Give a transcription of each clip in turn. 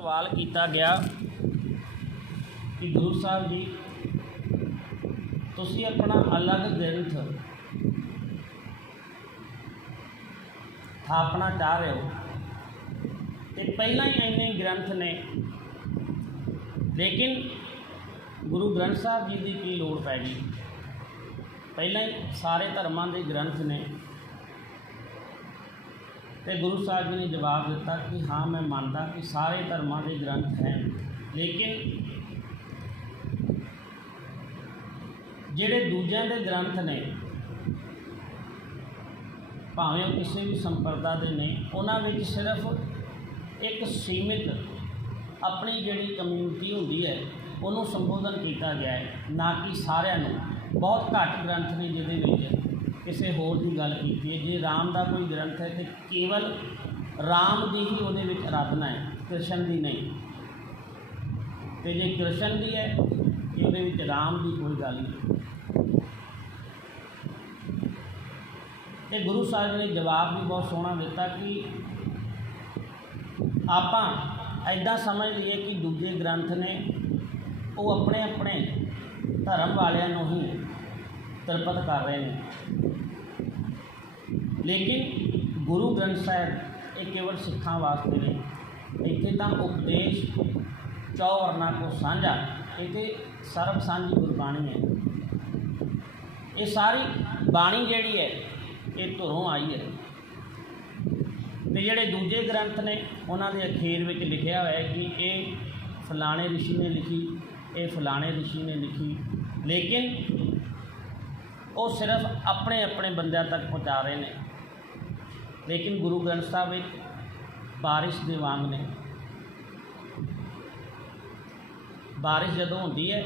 सवाल किया गया कि गुरु साहब जी तुसी अपना अलग ग्रंथ थापना चाह रहे हो तो पहला ही इन्ने ग्रंथ ने, लेकिन गुरु ग्रंथ साहब जी की की लोड़ पै गई। पहला ही सारे धर्मां के ग्रंथ ने तो गुरु साहब जी ने जवाब दिता कि हाँ मैं मानता कि सारे धर्मां के ग्रंथ हैं, लेकिन जिहड़े दूजिਆਂ के ग्रंथ ने भावें किसी भी संप्रदा के ने उन्हां विच सिर्फ एक सीमित अपनी जिहड़ी कम्यूनिटी होंदी है उन्होंने संबोधन किया गया है, ना कि सारिਆਂ ਨੂੰ। बहुत घट ग्रंथ ने जिहदे विच किसी होर की गल की है। जे राम का कोई ग्रंथ है तो केवल राम की ही उहदे विच आराधना है, कृष्ण की नहीं। तो जे कृष्ण की है तो उहदे विच राम की कोई गल नहीं। तो गुरु साहब ने जवाब भी बहुत सोहना दिता कि आपां ऐदा समझ लीए कि दूजे ग्रंथ ने वो अपने अपने धर्म वालियां नूं ही तृप्त कर रहे हैं, लेकिन गुरु ग्रंथ साहब ये केवल सिखां वास्ते ने। इत्थे तां उपदेश चौवरना को साझा, इत्थे सर्व सांझी गुरबाणी है। ये सारी बाणी जिहड़ी है ये धुरों आई है। तो जिहड़े दूजे ग्रंथ ने उन्हां दे अखीर विच लिखिया होया है कि ये फलाणे ऋषि ने लिखी, ये फलाणे ऋषि ने लिखी, लेकिन वो सिर्फ अपने अपने बंदियां तक पहुँचा रहे हैं। लेकिन गुरु ग्रंथ साहब एक बारिश के वांग ने। बारिश जदों होंदी है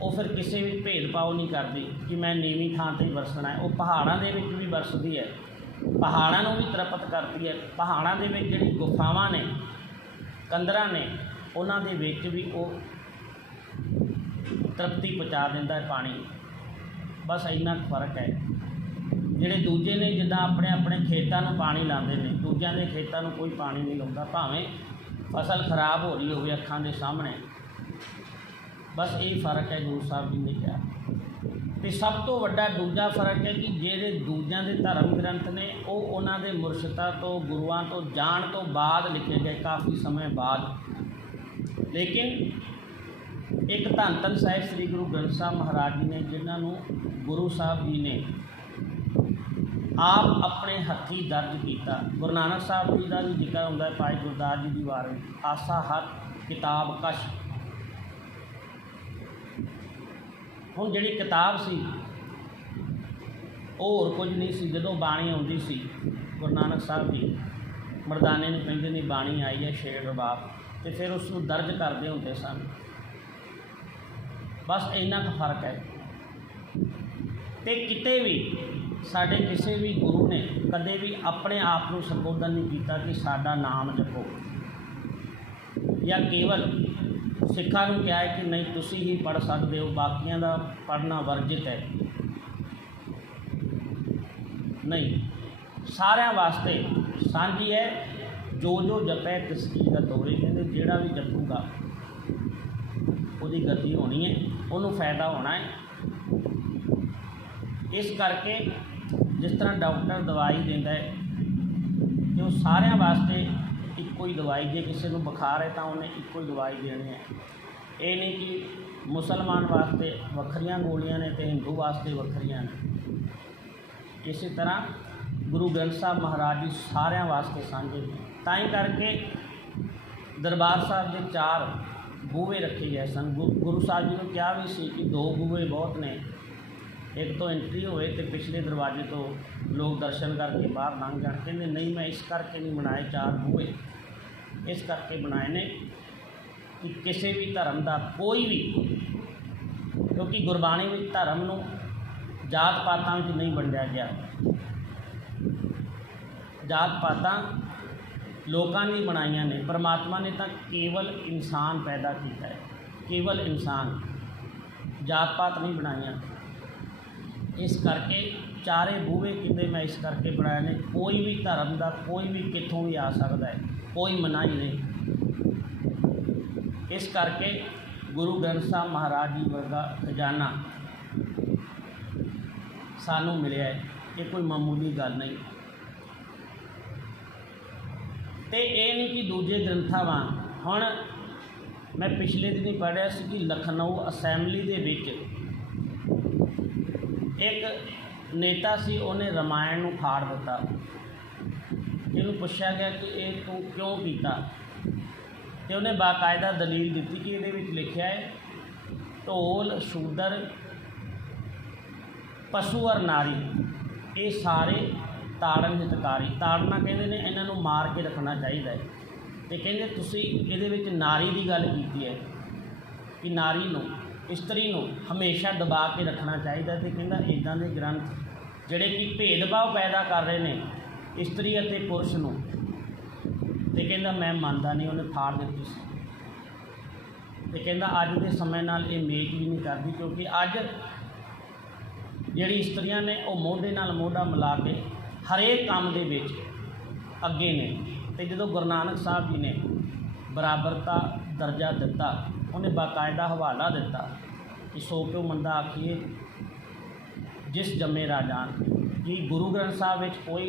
वो फिर किसी भी भेदभाव नहीं करती कि मैं नीवीं थां ते वरसना है। वो पहाड़ों के विच भी वरसदी है, पहाड़ों को भी तृप्त करती है। पहाड़ों के विच जिहड़ी गुफावां ने, कंदरां ने, उन्हां दे विच भी वो तृप्ति पहुँचा दिंदा है पानी। बस इन्ना फर्क है। जिहड़े दूजे ने जिद्दां अपने अपने खेतों में पानी लाते हैं, दूजिਆਂ के खेतों में कोई पानी नहीं लाता, भावें फसल खराब हो रही हो अखां के सामने। बस यही फर्क है गुरु साहब जी ने कहा। तो सब तो वड्डा दूजा फर्क है कि जिहड़े दूजिਆਂ के धर्म ग्रंथ ने वो उन्हां दे मुरशदां तो गुरुआं तो जाण तो बाद लिखे गए, काफ़ी समय बाद। लेकिन एक धन धन साहिब श्री गुरु ग्रंथ साहब महाराज जी ने, जिन्होंने गुरु साहब जी ने आप अपने हथी दर्ज किया। गुरु नानक साहब जी का भी जिक्र होंदा है, भाई गुरदास जी की वार आसा हथ किताब कश। हुण जिहड़ी किताब सी होर कुछ नहीं सी। जदों बाणी आउंदी सी गुरु नानक साहब जी मरदाने नूं कहिंदे ने बाणी आई है शेर रबाब, तो फिर उसनूं दर्ज करते होंदे सन। बस इन्ना का फर्क है। तो किते भी साडे किसी भी गुरु ने कदे भी अपने आप को संबोधन नहीं किया कि साडा नाम जपो, या केवल सिखां नूं कहा है कि नहीं तुसी ही पढ़ सकते हो, बाकियां दा पढ़ना वर्जित है। नहीं, सारिਆਂ वास्ते सांझी है। जो जो जपै तिसकी गत होवे, कहते जिहड़ा भी जपूगा उसकी गति होनी है, उन्होंने फायदा होना है। इस करके जिस तरह डॉक्टर दवाई देता है कि वो सारिਆਂ वास्ते इक्को ही दवाई, जे किसी को बुखार है तो उन्हें इक्को ही दवाई देनी है। ये नहीं कि मुसलमान वास्ते वखरियां गोलियां ने तो हिंदू वास्ते वखरियां ने। इसी तरह गुरु ग्रंथ साहब महाराज जी सारिਆਂ वास्ते सांझे ने। ताई करके दरबार साहब के 4 बूहे रखे गए सन। गुरु साहब जी ने कहा भी सी कि 2 बूहे बहुत ने, एक तो एंट्री होए तो पिछले दरवाजे तो लोग दर्शन करके बाहर लंघ जाण। कहते नहीं, मैं इस करके नहीं बनाए 4 बूहे, इस करके बनाए ने कि किसी भी धर्म का कोई भी, क्योंकि गुरबाणी में धर्म नूं जात पातां विच नहीं वंडिया गया। जात पातां लोगों ने बनाइया ने, परमात्मा ने तो केवल इंसान पैदा किया है, केवल इंसान, जात पात नहीं बनाइया। इस करके 4 बूहे किते मैं इस करके बनाए ने, कोई भी धर्म का कोई भी कितों भी आ सकता है, कोई मनाही नहीं। इस करके गुरु ग्रंथ साहब महाराज जी वर्गा खजाना सानू मिलिया है, ये कोई मामूली गल नहीं। तो ये नहीं कि दूजे ग्रंथां वांग हुण मैं पिछले दिन ही पढ़िया सी कि लखनऊ असैम्बली दे विच एक नेता सी, उन्हें रामायण नूं फाड़ दिता। जिन्होंने पूछा गया कि ये तू क्यों कीता, तो उन्हें बाकायदा दलील दी कि ये लिखा है ढोल शूदर पशु और नारी ये सारे ताड़न हितकारी। ताड़ना कहते हैं इन्हां नूं मार के रखना चाहिए। तो कहते तुसीं इहदे विच नारी की गल की है कि नारी नूं इस्त्री नूं हमेशा दबा के रखना चाहिए। तो कहता इदां दे ग्रंथ जिहड़े कि भेदभाव पैदा कर रहे हैं इस्त्री अते पुरुष नूं, तो कहता मैं मानता नहीं, उन्हें फाड़ दी सी। तो कहता अज के समय नाल ये मेच भी नहीं करती, क्योंकि अज जिहड़ी इस्त्रियां ने वो मोढे नाल मोढा मिला के हरेक काम दे विच अगे ने। तो जो गुरु नानक साहब जी ने बराबरता दर्जा दिता, उन्हें बाकायदा हवाला दिता कि सो क्यों मंदा आखिए जिस जमे राजान। कि गुरु ग्रंथ साहब विच कोई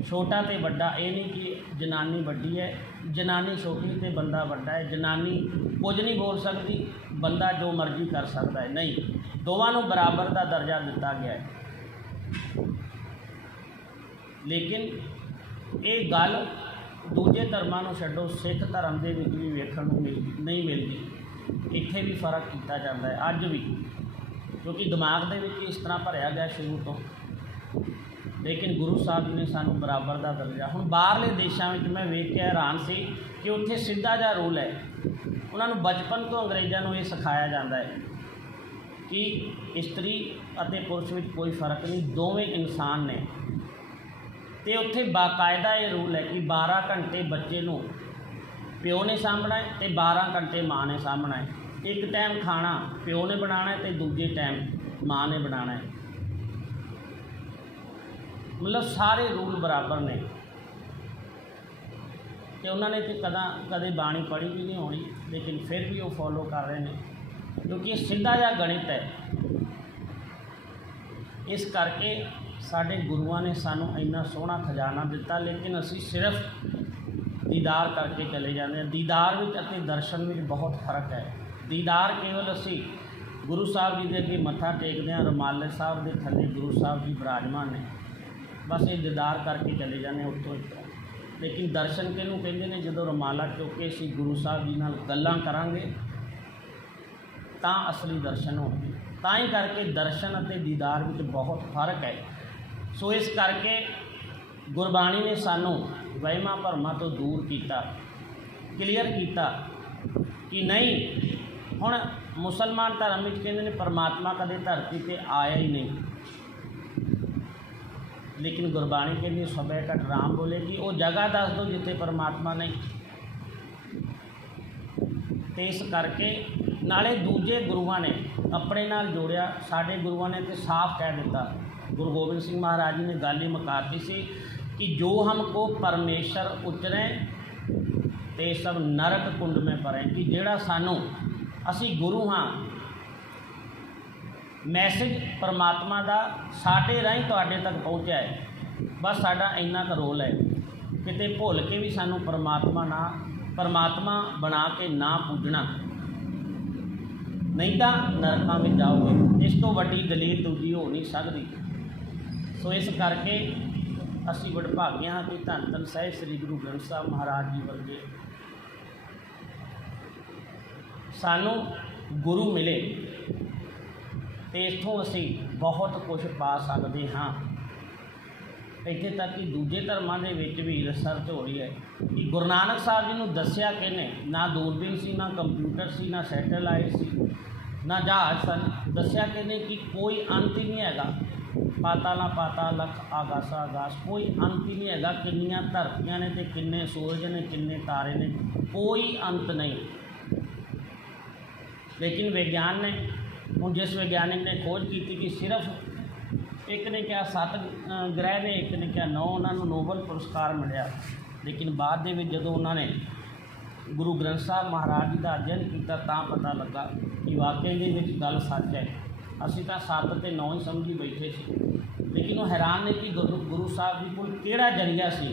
छोटा तो बड़ा ये नहीं कि जनानी वड्डी है, जनानी छोटी तो बंदा वड्डा है, जनानी कुछ नहीं बोल सकती, बंदा जो मर्जी कर सकता है। नहीं, दोवां नूं बराबर का दर्जा दिता गया है। लेकिन ये गल दूजे धर्मां नूं छड्डो, सिख धर्म के भी वेखण नूं नहीं मिलती। इत्थे भी फर्क किया जाता है अज भी, क्योंकि दिमाग दे विच इस तरह भरिया गया शुरू तो। लेकिन गुरु साहब जी ने सानू बराबर का दर्जा। हुण बाहरले देशों में मैं वेख के हैरान सी कि उत्थे सीधा जिहा रूल है, उन्होंने बचपन तो अंग्रेज़ों को ये सिखाया जाता है कि इस्त्री अते पुरुष में कोई फर्क नहीं, दोवें इंसान ने। तो उत्थे बाकायदा ये रूल है कि 12 घंटे बच्चे नूं प्यो ने सामभना है तो 12 घंटे माँ ने सामभना है। एक टाइम खाना प्यो ने बनाना है तो दूजे टाइम माँ ने बनाना है। मतलब सारे रूल बराबर ने। तो उन्होंने तो कदे बाणी पढ़ी भी नहीं होनी, लेकिन फिर भी वो फॉलो कर रहे हैं, क्योंकि ये सीधा जिहा गणित है। इस करके साडे गुरुआं ने सानू इन्ना सोहना खजाना दिता, लेकिन असी सिर्फ दीदार करके चले जाते हैं। दीदार विच अते दर्शन में बहुत फर्क है। दीदार केवल असी गुरु साहब जी के अगे मत्था टेकते हैं, रमाले साहब के थले गुरु साहब जी विराजमान ने, बस ये दीदार करके चले जाने उत्तों इतों। लेकिन दर्शन किहनूं कहंदे ने, जदों रमाला चुक के असीं गुरु साहब जी नाल गल्लां करांगे तां असली दर्शन होणगे। तां ही करके दर्शन अते दीदार विच बहुत फर्क है। सो इस करके गुरबाणी ने सानू वहमां भरमां तो दूर किया, क्लीयर किया कि नहीं। हुण मुसलमान धर्म विच कहंदे ने परमात्मा कदे धरती ते आया ही नहीं, लेकिन गुरबाणी कहती सबै घट राम बोले कि वो जगह दस दो जिथे परमात्मा नहीं। तो इस करके नाले दूजे गुरुआं ने अपने नाल जोड़िया। साडे गुरुआं ने तो साफ कह दिता, गुरु गोबिंद सिंह महाराज जी ने गल ही मुकाती सी कि जो हमको परमेश्वर उचरे ते सब नरक कुंड में पड़े। कि जिहड़ा सानू असी गुरु हाँ, मैसेज परमात्मा का साडे राहीं तुहाडे तक पहुँचा है। बस साडा इन्ना क रोल है, किते भुल के भी सानू परमात्मा बना के ना पूजना, नहीं तो नरकां में जाओगे। इस तो वड्डी दलील दूजी हो नहीं सकती। सो इस करके असी वडभागे हाँ कि धन धन साहिब श्री गुरु ग्रंथ साहब महाराज जी वर्गे सानू गुरु मिले, तो इत्थों असी बहुत कुछ पा सकते हाँ। इत्थे तक कि दूजे धर्मां दे विच भी रिसर्च हो रही है कि गुरु नानक साहब जी नूं दस्सिया किहने, ना दूरबीन सी, ना कंप्यूटर सी, ना सैटेलाइट सी, ना जहाज सन। दस्सिया किहने कि कोई अंत ही नहीं हैगा। पाताला पाताल लख आगासा आगास, कोई अंत ही नहीं हैगा। किन्नियां धरतियां ने ते किन्ने सूरज ने, किन्ने तारे ने, कोई अंत नहीं। लेकिन विज्ञान ने, हुण जिस वैज्ञानिक ने खोज की कि सिर्फ एक ने क्या 7 ग्रह ने, एक ने क्या 9, उन्होंने नोबल पुरस्कार मिलिया। लेकिन बाद दे विच जदों उन्होंने गुरु ग्रंथ साहब महाराज जी का अध्ययन किया तां पता लगा कि वाकई दे विच गल सच है। असीं तां 7 ते 9 ही समझी बैठे सी, लेकिन वो हैरान ने कि गुरु साहब जी कोल किहड़ा जरिया सी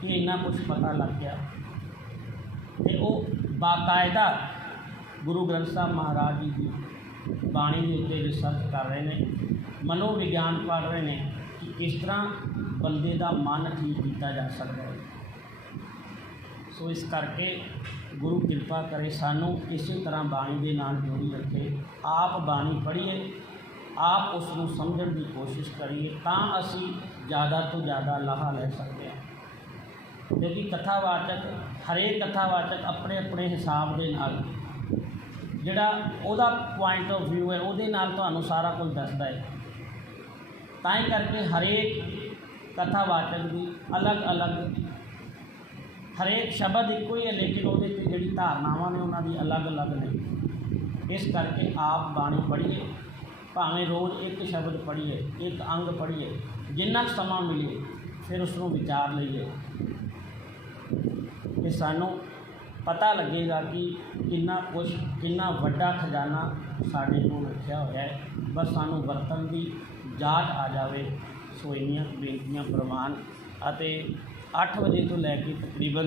कि इन्ना कुछ पता लग गया। तो वो बाकायदा गुरु ग्रंथ साहब महाराज जी की बाणी के उत्ते रिसर्च कर रहे हैं, मनोविज्ञान पढ़ रहे हैं कि किस तरह बंदे का मन ठीक किया जा सकता है। सो इस करके गुरु कृपा करे सानू इसी तरह बाणी के नाल जोड़ी रखे, आप बाणी पढ़िए, आप उसनूं समझण की कोशिश करिए, तां असी ज़्यादा तो ज़्यादा लाहा ले सकते हैं। क्योंकि कथावाचक हरेक कथावाचक अपने अपने हिसाब के नाल जिहड़ा उहदा पॉइंट ऑफ व्यू है उहदे नाल तुहानूं सारा कुछ दसदा है। तां ही करके हरेक कथावाचक की अलग अलग हरेक शब्द एको ही है, लेकिन वो जी धारनावां ने उन्होंने अलग अलग ने। इस करके आप बाणी पढ़िए, भावें रोज़ एक शब्द पढ़िए, एक अंग पढ़िए, जिन्ना समा मिले फिर उसनों विचार लीए कि सानू पता लगेगा कि कितना कुछ कितना वड्डा खजाना साढ़े को रखा होया है। बस सानू वरतन की जाच आ जाए। सो इन्नियां बेनतियां प्रवान 8 वजे तो लैके तकरीबन